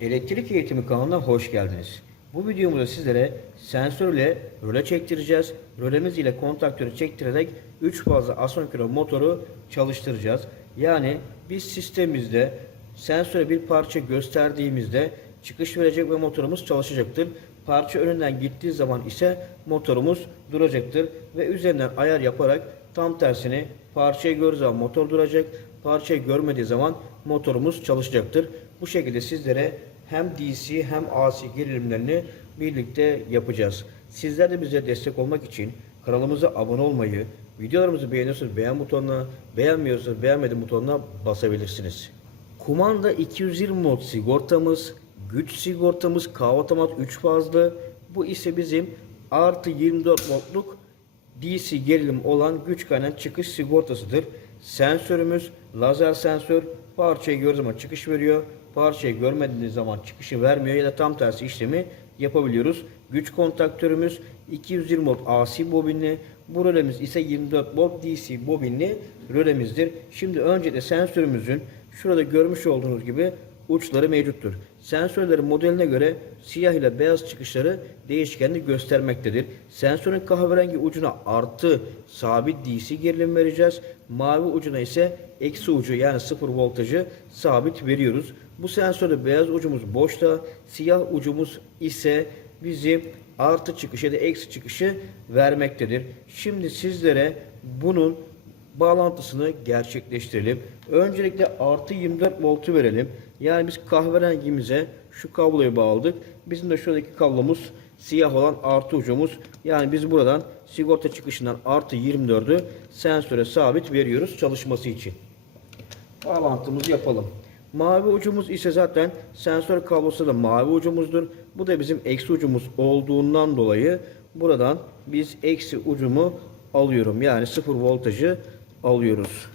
Elektrik eğitimi kanalına hoş geldiniz. Bu videomuzda sizlere sensörle röle çektireceğiz. Rölemiz ile kontaktörü çektirerek 3 fazla asonkron motoru çalıştıracağız. Yani biz sistemimizde sensöre bir parça gösterdiğimizde çıkış verecek ve motorumuz çalışacaktır. Parça önünden gittiği zaman ise motorumuz duracaktır ve üzerinden ayar yaparak tam tersini parçayı gördüğü zaman motor duracak, parçayı görmediği zaman motorumuz çalışacaktır. Bu şekilde sizlere hem DC hem AC gerilimlerini birlikte yapacağız. Sizler de bize destek olmak için kanalımıza abone olmayı, videolarımızı beğeniyorsanız beğen butonuna, beğenmiyorsanız beğenmedim butonuna basabilirsiniz. Kumanda 220 volt sigortamız, güç sigortamız K otomat 3 fazlı. Bu ise bizim artı 24 voltluk DC gerilim olan güç kaynağı çıkış sigortasıdır. Sensörümüz lazer sensör parçayı gördüğü zaman çıkış veriyor. Parçayı görmediğiniz zaman çıkışı vermiyor ya da tam tersi işlemi yapabiliyoruz. Güç kontaktörümüz 220 volt AC bobinli. Bu rölemiz ise 24 volt DC bobinli rölemizdir. Şimdi önce de sensörümüzün şurada görmüş olduğunuz gibi uçları mevcuttur. Sensörlerin modeline göre siyah ile beyaz çıkışları değişkenlik göstermektedir. Sensörün kahverengi ucuna artı sabit DC gerilim vereceğiz. Mavi ucuna ise eksi ucu yani sıfır voltajı sabit veriyoruz. Bu sensörde beyaz ucumuz boşta, siyah ucumuz ise bizi artı çıkışı ya da eksi çıkışı vermektedir. Şimdi sizlere bunun bağlantısını gerçekleştirelim. Öncelikle artı 24 voltu verelim. Yani biz kahverengimize şu kabloyu bağladık. Bizim de şuradaki kablomuz siyah olan artı ucumuz. Yani biz buradan sigorta çıkışından artı 24'ü sensöre sabit veriyoruz çalışması için. Bağlantımızı yapalım. Mavi ucumuz ise zaten sensör kablosu da mavi ucumuzdur. Bu da bizim eksi ucumuz olduğundan dolayı buradan biz eksi ucumu alıyorum. Yani sıfır voltajı alıyoruz.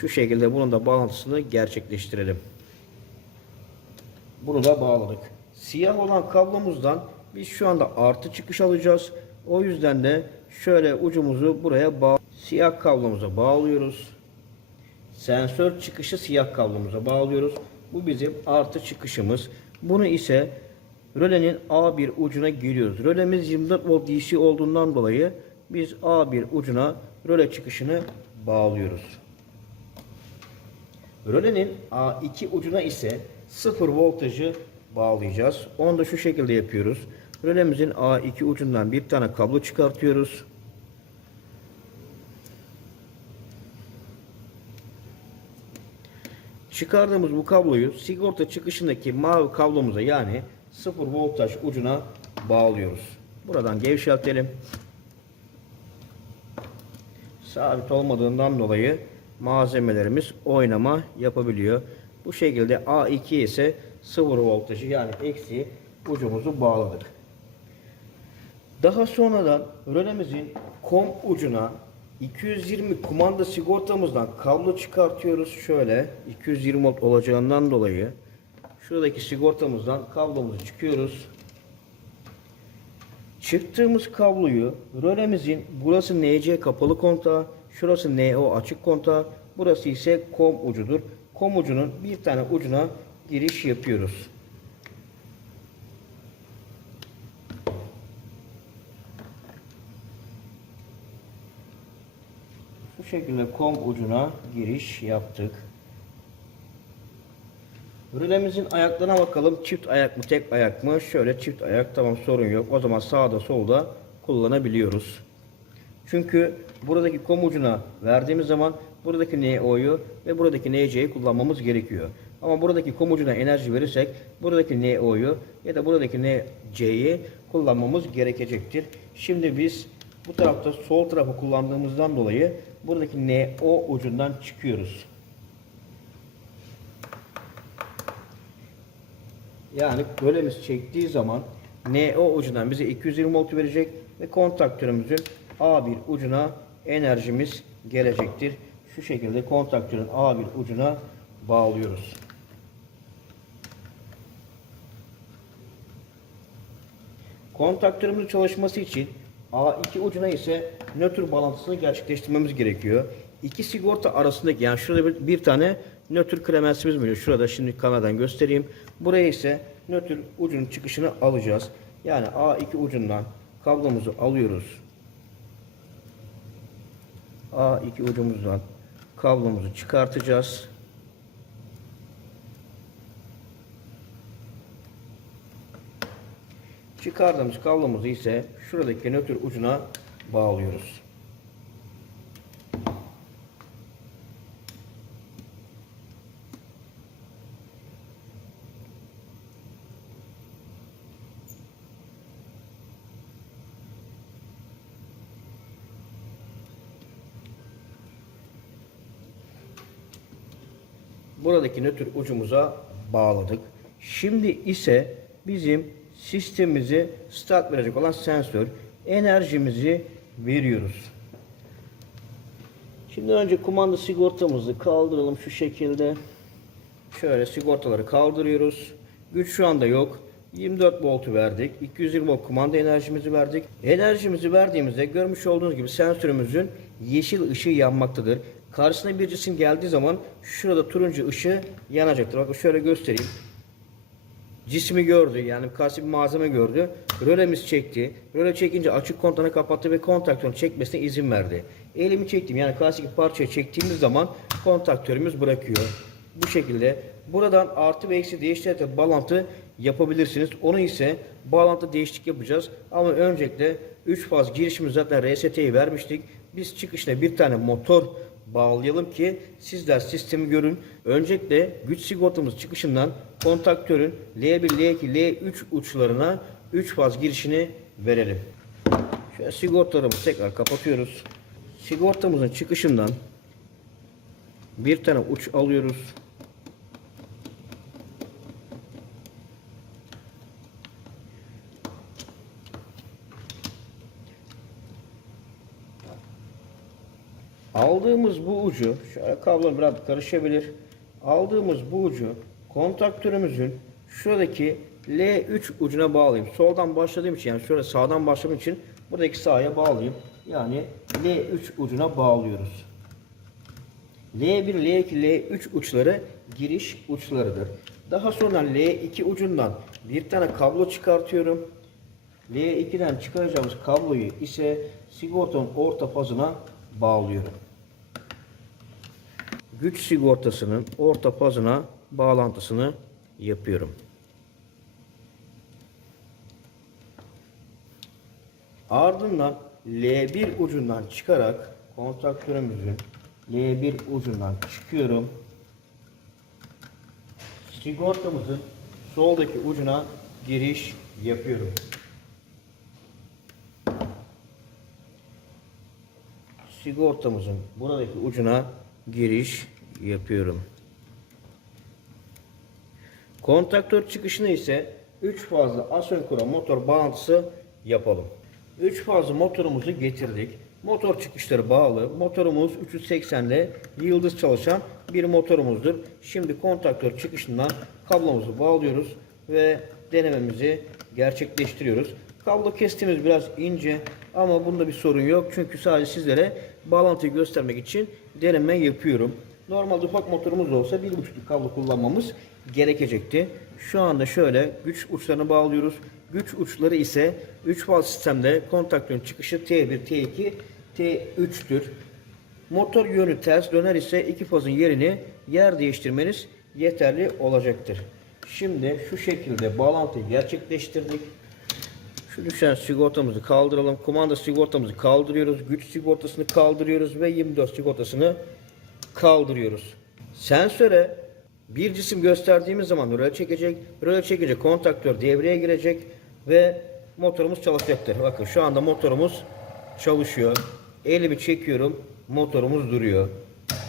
Şu şekilde bunun da bağlantısını gerçekleştirelim. Bunu da bağladık. Siyah olan kablomuzdan biz şu anda artı çıkış alacağız. O yüzden de şöyle ucumuzu buraya bağ siyah kablomuza bağlıyoruz. Sensör çıkışı siyah kablomuza bağlıyoruz. Bu bizim artı çıkışımız. Bunu ise rölenin A1 ucuna giriyoruz. Rölemiz 24 volt DC olduğundan dolayı biz A1 ucuna röle çıkışını bağlıyoruz. Rölenin A2 ucuna ise 0 voltajı bağlayacağız. Onu da şu şekilde yapıyoruz. Rölemizin A2 ucundan bir tane kablo çıkartıyoruz. Çıkardığımız bu kabloyu sigorta çıkışındaki mavi kablomuza yani 0 voltaj ucuna bağlıyoruz. Buradan gevşeltelim. Sabit olmadığından dolayı malzemelerimiz oynama yapabiliyor. Bu şekilde A2 ise 0 voltajı yani eksi ucumuzu bağladık. Daha sonradan rölemizin kom ucuna 220 kumanda sigortamızdan kablo çıkartıyoruz. Şöyle 220 volt olacağından dolayı şuradaki sigortamızdan kablomuzu çıkıyoruz. Çıktığımız kabloyu rölemizin burası NC kapalı kontağı, şurası NO açık kontağı, burası ise kom ucudur. Kom ucunun bir tane ucuna giriş yapıyoruz. Bu şekilde kom ucuna giriş yaptık. Rülemizin ayaklarına bakalım. Çift ayak mı tek ayak mı? Şöyle çift ayak tamam sorun yok. O zaman sağda solda kullanabiliyoruz. Çünkü buradaki kom ucuna verdiğimiz zaman buradaki NO'yu ve buradaki NC'yi kullanmamız gerekiyor. Ama buradaki kom ucuna enerji verirsek buradaki NO'yu ya da buradaki NC'yi kullanmamız gerekecektir. Şimdi biz bu tarafta sol tarafı kullandığımızdan dolayı buradaki NO ucundan çıkıyoruz. Yani rölemiz çektiği zaman NO ucundan bize 220 volt verecek ve kontaktörümüzün A1 ucuna enerjimiz gelecektir. Şu şekilde kontaktörün A1 ucuna bağlıyoruz. Kontaktörümüzün çalışması için A2 ucuna ise nötr bağlantısını gerçekleştirmemiz gerekiyor. İki sigorta arasındaki yani şurada bir, bir tane nötr klemensimiz mevcut. Şurada şimdi kameradan göstereyim. Buraya ise nötr ucunun çıkışını alacağız. Yani A2 ucundan kablomuzu alıyoruz. A2 ucumuzdan kablomuzu çıkartacağız. Çıkardığımız kablomuzu ise şuradaki nötr ucuna bağlıyoruz. Buradaki nötr ucumuza bağladık. Şimdi ise bizim sistemimizi start verecek olan sensör enerjimizi veriyoruz. Şimdi önce kumanda sigortamızı kaldıralım şu şekilde. Şöyle sigortaları kaldırıyoruz. Güç şu anda yok. 24 voltu verdik. 220 volt kumanda enerjimizi verdik. Enerjimizi verdiğimizde görmüş olduğunuz gibi sensörümüzün yeşil ışığı yanmaktadır. Karşısına bir cisim geldiği zaman şurada turuncu ışığı yanacaktır. Bakın şöyle göstereyim. Cismi gördü yani karşı bir malzeme gördü. Rölemiz çekti. Röle çekince açık kontağı kapattı ve kontaktörün çekmesine izin verdi. Elimi çektim yani klasik parçayı çektiğimiz zaman kontaktörümüz bırakıyor. Bu şekilde buradan artı ve eksi değiştirerek bağlantı yapabilirsiniz. Onu ise bağlantı değişiklik yapacağız. Ama öncelikle 3 faz girişimiz zaten RST'yi vermiştik. Biz çıkışına bir tane motor bağlayalım ki sizler sistemi görün. Öncelikle güç sigortamız çıkışından kontaktörün L1, L2, L3 uçlarına 3 faz girişini verelim. Şöyle sigortalarımızı tekrar kapatıyoruz. Sigortamızın çıkışından bir tane uç alıyoruz. Aldığımız bu ucu, şöyle kablo biraz karışabilir. Aldığımız bu ucu kontaktörümüzün şuradaki L3 ucuna bağlayayım. Soldan başladığım için yani şöyle sağdan başladığım için buradaki sağa bağlayayım. Yani L3 ucuna bağlıyoruz. L1, L2, L3 uçları giriş uçlarıdır. Daha sonra L2 ucundan bir tane kablo çıkartıyorum. L2'den çıkaracağımız kabloyu ise sigortanın orta fazına bağlıyorum. Güç sigortasının orta fazına bağlantısını yapıyorum. Ardından L1 ucundan çıkarak kontaktörümüzün L1 ucundan çıkıyorum. Sigortamızın soldaki ucuna giriş yapıyorum. sigortamızın buradaki ucuna giriş yapıyorum. Kontaktör çıkışını ise 3 fazlı asenkron motor bağlantısı yapalım. 3 fazlı motorumuzu getirdik. Motor çıkışları bağlı. Motorumuz 380'de yıldız çalışan bir motorumuzdur. Şimdi kontaktör çıkışından kablomuzu bağlıyoruz ve denememizi gerçekleştiriyoruz. Kablo kestiğimiz biraz ince ama bunda bir sorun yok. Çünkü sadece sizlere bağlantıyı göstermek için deneme yapıyorum. Normalde ufak motorumuz olsa 1.5 kablo kullanmamız gerekecekti. Şu anda şöyle güç uçlarını bağlıyoruz. Güç uçları ise 3 faz sistemde kontaktörün çıkışı T1, T2, T3'tür. Motor yönü ters döner ise iki fazın yerini yer değiştirmeniz yeterli olacaktır. Şimdi şu şekilde bağlantıyı gerçekleştirdik. Şu düşen sigortamızı kaldıralım. Kumanda sigortamızı kaldırıyoruz. Güç sigortasını kaldırıyoruz ve 24 sigortasını kaldırıyoruz. Sensöre bir cisim gösterdiğimiz zaman röle çekecek. Röle çekince kontaktör devreye girecek ve motorumuz çalışacaktır. Bakın şu anda motorumuz çalışıyor. Elimi çekiyorum. Motorumuz duruyor.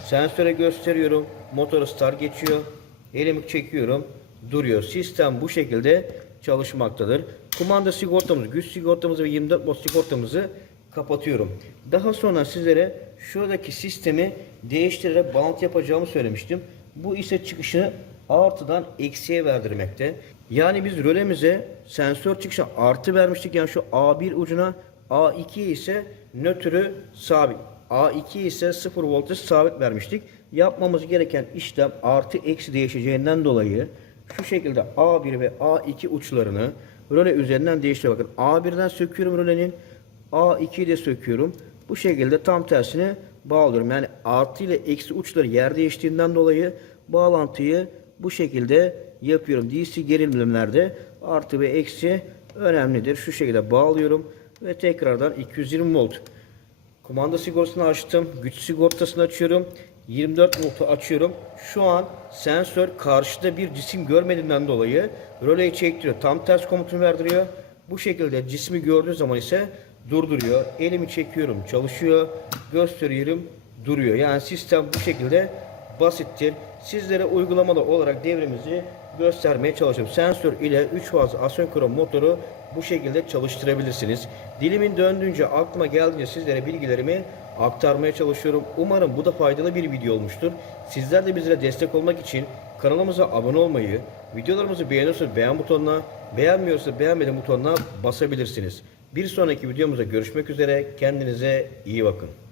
Sensöre gösteriyorum. Motoru start geçiyor. Elimi çekiyorum. Duruyor. Sistem bu şekilde çalışmaktadır. Kumanda sigortamızı, güç sigortamızı ve 24 volt sigortamızı kapatıyorum. Daha sonra sizlere şuradaki sistemi değiştirerek bağlantı yapacağımı söylemiştim. Bu ise çıkışını artıdan eksiye verdirmekte. Yani biz rölemize sensör çıkışına artı vermiştik. Yani şu A1 ucuna A2 ise nötrü sabit. A2 ise 0 voltaj sabit vermiştik. Yapmamız gereken işlem artı eksi değişeceğinden dolayı şu şekilde A1 ve A2 uçlarını röle üzerinden değiştiriyor. Bakın A1'den söküyorum rölenin A2'yi de söküyorum. Bu şekilde tam tersine bağlıyorum. Yani artı ile eksi uçları yer değiştiğinden dolayı bağlantıyı bu şekilde yapıyorum. DC gerilimlerde artı ve eksi önemlidir. Şu şekilde bağlıyorum ve tekrardan 220 volt Kumanda sigortasını açtım. Güç sigortasını açıyorum. 24 voltu açıyorum. Şu an sensör karşıda bir cisim görmediğinden dolayı röleyi çektiriyor. Tam ters komutunu verdiriyor. Bu şekilde cismi gördüğü zaman ise durduruyor. Elimi çekiyorum çalışıyor. Gösteriyorum duruyor. Yani sistem bu şekilde basittir. Sizlere uygulamalı olarak devremizi göstermeye çalışıyorum. Sensör ile 3 fazla asenkron motoru bu şekilde çalıştırabilirsiniz. Dilimin döndüğünce aklıma geldiğince sizlere bilgilerimi aktarmaya çalışıyorum. Umarım bu da faydalı bir video olmuştur. Sizler de bizlere destek olmak için kanalımıza abone olmayı, videolarımızı beğeniyorsanız beğen butonuna, beğenmiyorsa beğenmedi butonuna basabilirsiniz. Bir sonraki videomuzda görüşmek üzere. Kendinize iyi bakın.